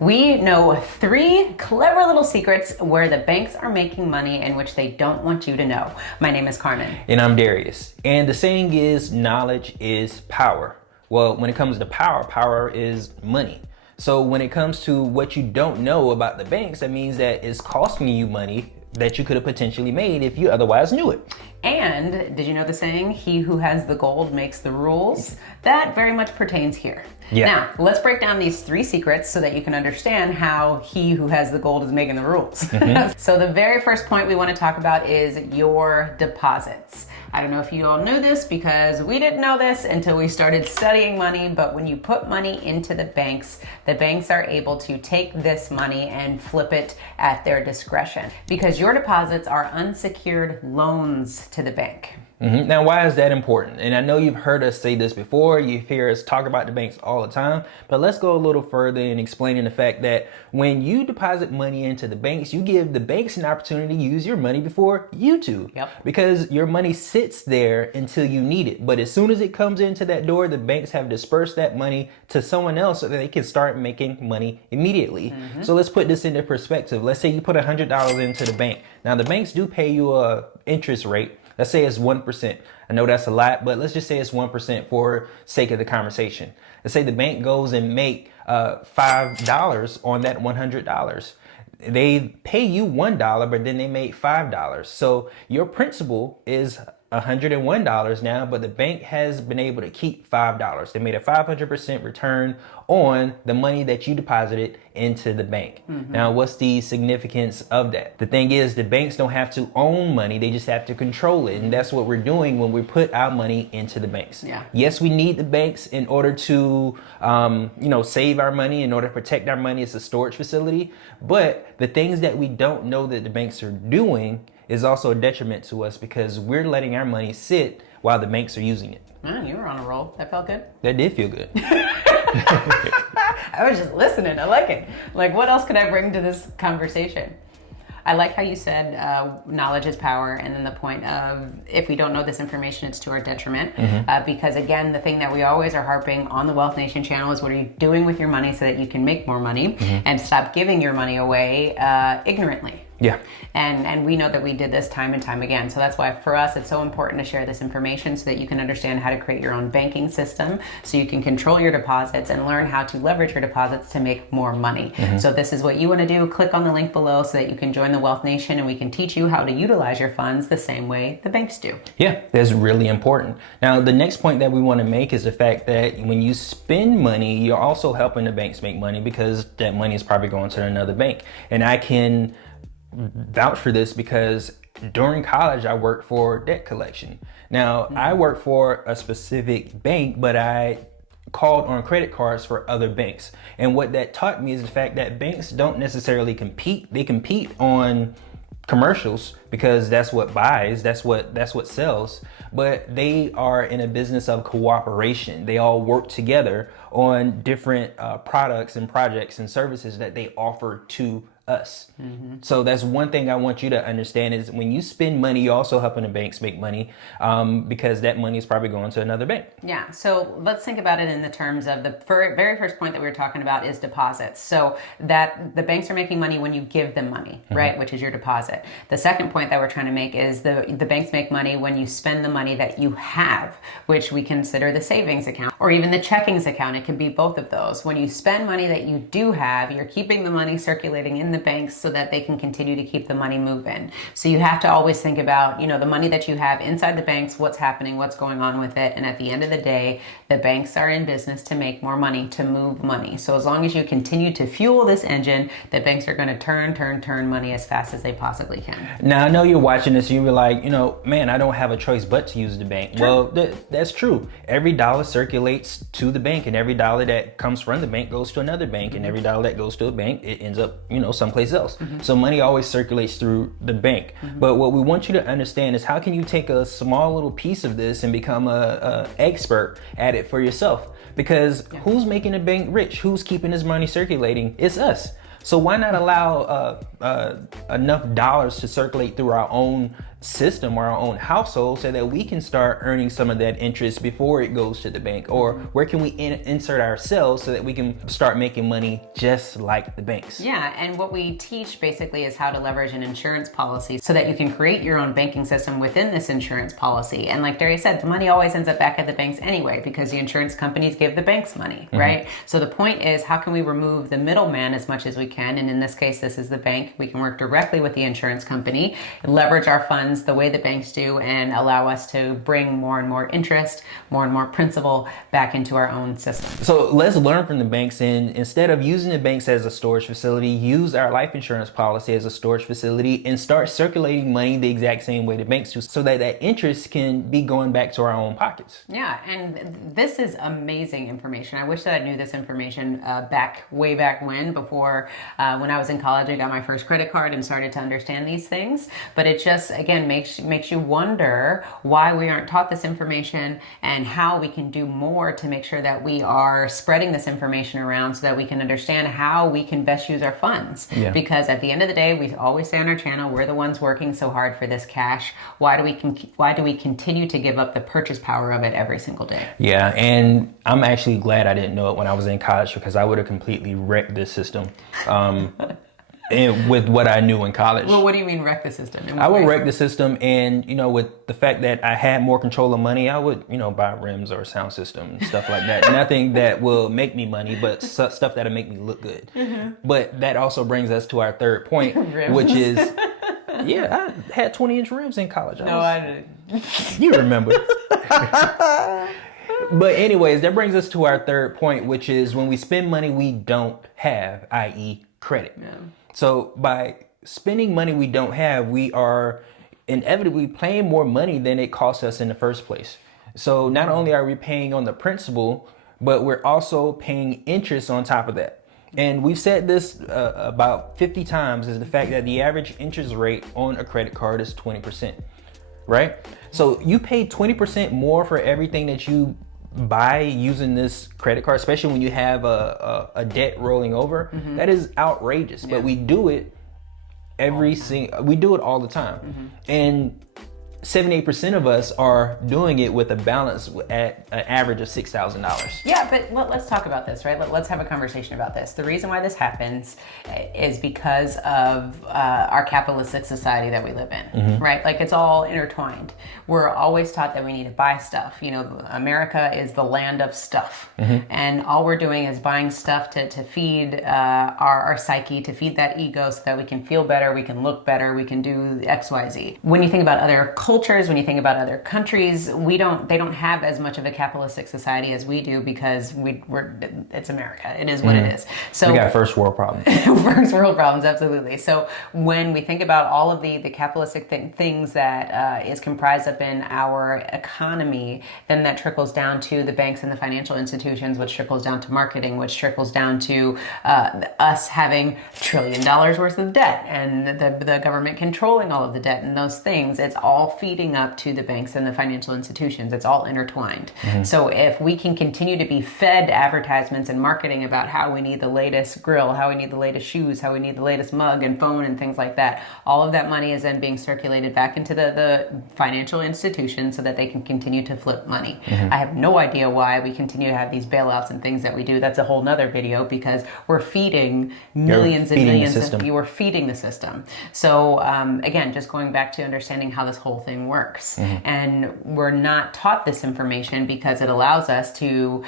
We know 3 clever little secrets where the banks are making money and which they don't want you to know. My name is Carmen. And I'm Darius. And the saying is, knowledge is power. Well, when it comes to power, power is money. So when it comes to what you don't know about the banks, that means that it's costing you money that you could have potentially made if you otherwise knew it. And did you know the saying, he who has the gold makes the rules? That very much pertains here. Yeah. Now, let's break down these 3 secrets so that you can understand how he who has the gold is making the rules. So the very first point we want to talk about is your deposits. I don't know if you all knew this because we didn't know this until we started studying money, but when you put money into the banks are able to take this money and flip it at their discretion because your deposits are unsecured loans to the bank. Now, why is that important? And I know you've heard us say this before, you hear us talk about the banks all the time, but let's go a little further in explaining the fact that when you deposit money into the banks, you give the banks an opportunity to use your money before you do. Yep. Because your money sits there until you need it. But as soon as it comes into that door, the banks have dispersed that money to someone else so that they can start making money immediately. So let's put this into perspective. Let's say you put $100 into the bank. Now the banks do pay you a interest rate. Let's say it's 1%. I know that's a lot, but let's just say it's 1% for sake of the conversation. Let's say the bank goes and make $5 on that $100. They pay you $1, but then they make $5. So your principal is $101 now, but the bank has been able to keep $5. They made a 500% return on the money that you deposited into the bank. Now, what's the significance of that? The thing is, the banks don't have to own money, they just have to control it. And that's what we're doing when we put our money into the banks. Yeah. Yes, we need the banks in order to, save our money, in order to protect our money. It's a storage facility. But the things that we don't know that the banks are doing is also a detriment to us because we're letting our money sit while the banks are using it. You were on a roll. That felt good. That did feel good. I was just listening. I like it. Like, what else could I bring to this conversation? I like how you said knowledge is power, and then the point of if we don't know this information, it's to our detriment. Because again, the thing that we always are harping on the Wealth Nation channel is what are you doing with your money so that you can make more money and stop giving your money away ignorantly. Yeah. And we know that we did this time and time again. So that's why for us, it's so important to share this information so that you can understand how to create your own banking system so you can control your deposits and learn how to leverage your deposits to make more money. So if this is what you want to do, click on the link below so that you can join the Wealth Nation and we can teach you how to utilize your funds the same way the banks do. Yeah, that's really important. Now, the next point that we want to make is the fact that when you spend money, you're also helping the banks make money because that money is probably going to another bank. And I can vouch for this because during college I worked for debt collection. Now I worked for a specific bank, but I called on credit cards for other banks. And what that taught me is the fact that banks don't necessarily compete. They compete on commercials because that's what buys, that's what sells, but they are in a business of cooperation. They all work together on different products and projects and services that they offer to us. So that's one thing I want you to understand is when you spend money, you're also helping the banks make money because that money is probably going to another bank. Yeah, so let's think about it in the terms of the very first point that we were talking about is deposits. So that the banks are making money when you give them money, right, which is your deposit. The second point that we're trying to make is the banks make money when you spend the money that you have, which we consider the savings account or even the checkings account. It can be both of those. When you spend money that you do have, you're keeping the money circulating in the banks so that they can continue to keep the money moving. So you have to always think about, the money that you have inside the banks, what's happening, what's going on with it. And at the end of the day, the banks are in business to make more money, to move money. So as long as you continue to fuel this engine, the banks are going to turn money as fast as they possibly can. Now, I know you're watching this and you're like, man, I don't have a choice but to use the bank. Sure. Well, that's true. Every dollar circulates to the bank, and every dollar that comes from the bank goes to another bank, and every dollar that goes to a bank, it ends up, someplace else. So money always circulates through the bank. But what we want you to understand is how can you take a small little piece of this and become a expert at it for yourself? Because who's making the bank rich? Who's keeping this money circulating? It's us. So why not allow enough dollars to circulate through our own system or our own household so that we can start earning some of that interest before it goes to the bank? Or where can we insert ourselves so that we can start making money just like the banks? Yeah, and what we teach basically is how to leverage an insurance policy so that you can create your own banking system within this insurance policy. And like Derry said, the money always ends up back at the banks anyway, because the insurance companies give the banks money, right? So the point is, how can we remove the middleman as much as we can? And in this case, this is the bank. We can work directly with the insurance company, leverage our funds the way the banks do, and allow us to bring more and more interest, more and more principal back into our own system. So let's learn from the banks, and instead of using the banks as a storage facility, use our life insurance policy as a storage facility and start circulating money the exact same way the banks do, so that that interest can be going back to our own pockets. Yeah, and this is amazing information. I wish that I knew this information way back when, before when I was in college. I got my first credit card and started to understand these things. But it just, again, makes you wonder why we aren't taught this information and how we can do more to make sure that we are spreading this information around so that we can understand how we can best use our funds. Yeah. Because at the end of the day, we always say on our channel, we're the ones working so hard for this cash. Why do we continue to give up the purchase power of it every single day? Yeah, and I'm actually glad I didn't know it when I was in college, because I would have completely wrecked this system. And with what I knew in college. Well, what do you mean wreck the system? I would wreck the system, and with the fact that I had more control of money, I would buy rims or a sound system and stuff like that. Nothing that will make me money, but stuff that'll make me look good. But that also brings us to our third point, which is, I had 20-inch rims in college. I didn't. You remember. But anyways, that brings us to our third point, which is when we spend money we don't have, i.e. credit. Yeah. So by spending money we don't have, we are inevitably paying more money than it costs us in the first place. So not only are we paying on the principal, but we're also paying interest on top of that. And we've said this about 50 times, is the fact that the average interest rate on a credit card is 20%, right? So you pay 20% more for everything that you buy using this credit card, especially when you have a debt rolling over. That is outrageous. But we do it we do it all the time. And 78% of us are doing it with a balance at an average of $6,000. Yeah, but let's talk about this, right? Let's have a conversation about this. The reason why this happens is because of our capitalistic society that we live in, right? Like, it's all intertwined. We're always taught that we need to buy stuff. America is the land of stuff. And all we're doing is buying stuff to feed our psyche, to feed that ego, so that we can feel better, we can look better, we can do X, Y, Z. When you think about other cultures, when you think about other countries, they don't have as much of a capitalistic society as we do, because it's America. It is what it is. So we got first world problems. First world problems, absolutely. So when we think about all of the capitalistic things that is comprised up in our economy, then that trickles down to the banks and the financial institutions, which trickles down to marketing, which trickles down to us having $1 trillion worth of debt, and the government controlling all of the debt and those things. It's all feeding up to the banks and the financial institutions. It's all intertwined. So if we can continue to be fed advertisements and marketing about how we need the latest grill, how we need the latest shoes, how we need the latest mug and phone and things like that, all of that money is then being circulated back into the financial institutions so that they can continue to flip money. I have no idea why we continue to have these bailouts and things that we do. That's a whole nother video, because we're feeding millions and millions. You are feeding the system. So again, just going back to understanding how this whole thing works. And we're not taught this information because it allows us to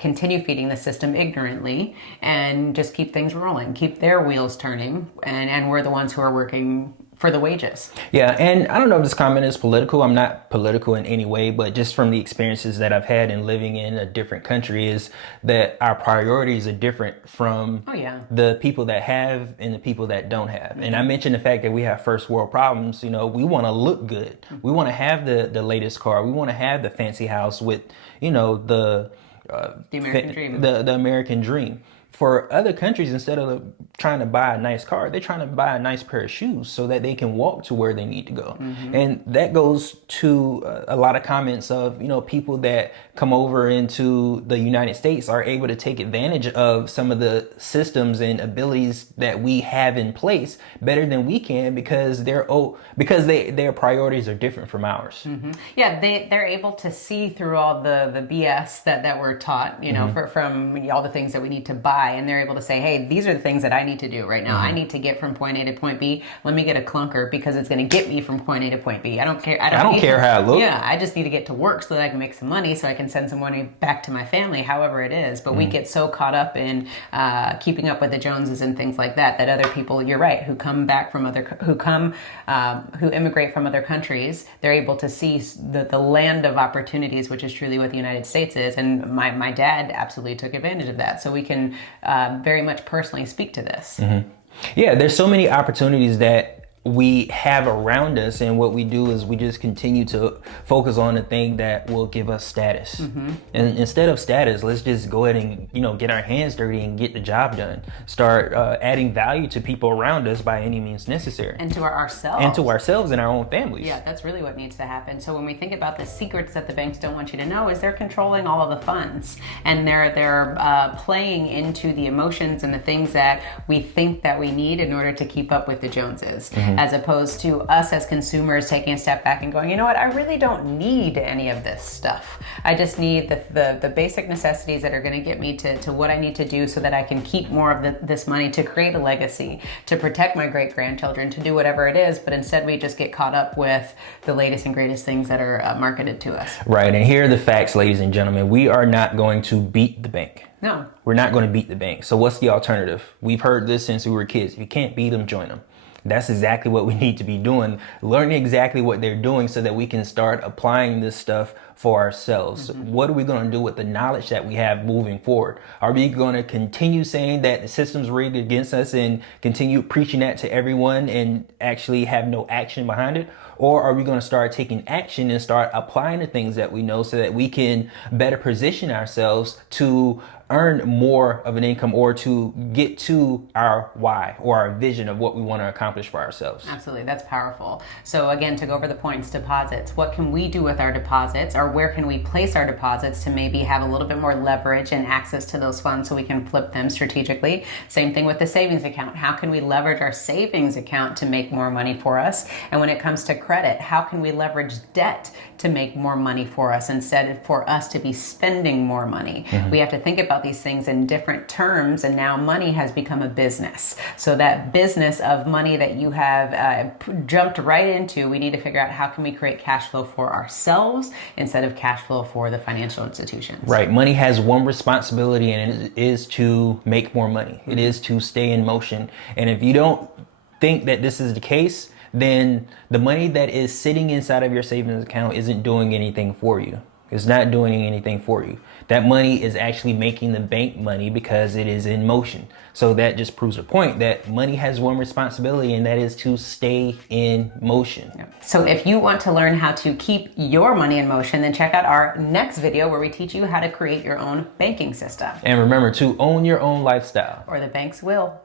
continue feeding the system ignorantly and just keep things rolling, keep their wheels turning, and we're the ones who are working for the wages. Yeah, and I don't know if this comment is political. I'm not political in any way, but just from the experiences that I've had in living in a different country, is that our priorities are different from the people that have and the people that don't have. And I mentioned the fact that we have first world problems. We want to look good. We want to have the latest car. We want to have the fancy house with, the American dream. The American dream. for other countries, instead of trying to buy a nice car, they're trying to buy a nice pair of shoes so that they can walk to where they need to go. And that goes to a lot of comments of, people that come over into the United States are able to take advantage of some of the systems and abilities that we have in place better than we can because their priorities are different from ours. Yeah, they're able to see through all the BS that we're taught, from all the things that we need to buy. And they're able to say, hey, these are the things that I need to do right now. I need to get from point A to point B. Let me get a clunker because it's going to get me from point A to point B. I don't care. I don't care how it looks. Yeah, I just need to get to work so that I can make some money so I can send some money back to my family, however it is. But we get so caught up in keeping up with the Joneses and things like that other people, you're right, who immigrate from other countries, they're able to see the land of opportunities, which is truly what the United States is. And my dad absolutely took advantage of that. So we can very much personally speak to this. Yeah, there's so many opportunities that we have around us, and what we do is we just continue to focus on the thing that will give us status. And instead of status, let's just go ahead and get our hands dirty and get the job done. Start adding value to people around us by any means necessary, and to ourselves, and our own families. Yeah, that's really what needs to happen. So when we think about the secrets that the banks don't want you to know, is they're controlling all of the funds, and they're playing into the emotions and the things that we think that we need in order to keep up with the Joneses. As opposed to us as consumers taking a step back and going, you know what, I really don't need any of this stuff. I just need the basic necessities that are going to get me to what I need to do so that I can keep more of this money to create a legacy, to protect my great-grandchildren, to do whatever it is. But instead we just get caught up with the latest and greatest things that are marketed to us. Right, and here are the facts, ladies and gentlemen. We are not going to beat the bank. No. We're not going to beat the bank. So what's the alternative? We've heard this since we were kids. If you can't beat them, join them. That's exactly what we need to be doing, learning exactly what they're doing so that we can start applying this stuff for ourselves. What are we going to do with the knowledge that we have moving forward? Are we going to continue saying that the system's rigged against us and continue preaching that to everyone and actually have no action behind it? Or are we going to start taking action and start applying the things that we know so that we can better position ourselves to earn more of an income or to get to our why or our vision of what we want to accomplish for ourselves? Absolutely. That's powerful. So again, to go over the points, deposits. What can we do with our deposits, or where can we place our deposits to maybe have a little bit more leverage and access to those funds so we can flip them strategically? Same thing with the savings account. How can we leverage our savings account to make more money for us? And when it comes to credit, how can we leverage debt to make more money for us instead of for us to be spending more money? We have to think about these things in different terms, and now money has become a business. So that business of money that you have jumped right into, we need to figure out how can we create cash flow for ourselves instead of cash flow for the financial institutions. Right. Money has one responsibility, and it is to make more money. It is to stay in motion. And if you don't think that this is the case, then the money that is sitting inside of your savings account isn't doing anything for you. It's not doing anything for you. That money is actually making the bank money because it is in motion. So that just proves a point that money has one responsibility, and that is to stay in motion. So if you want to learn how to keep your money in motion, then check out our next video where we teach you how to create your own banking system. And remember to own your own lifestyle. Or the banks will.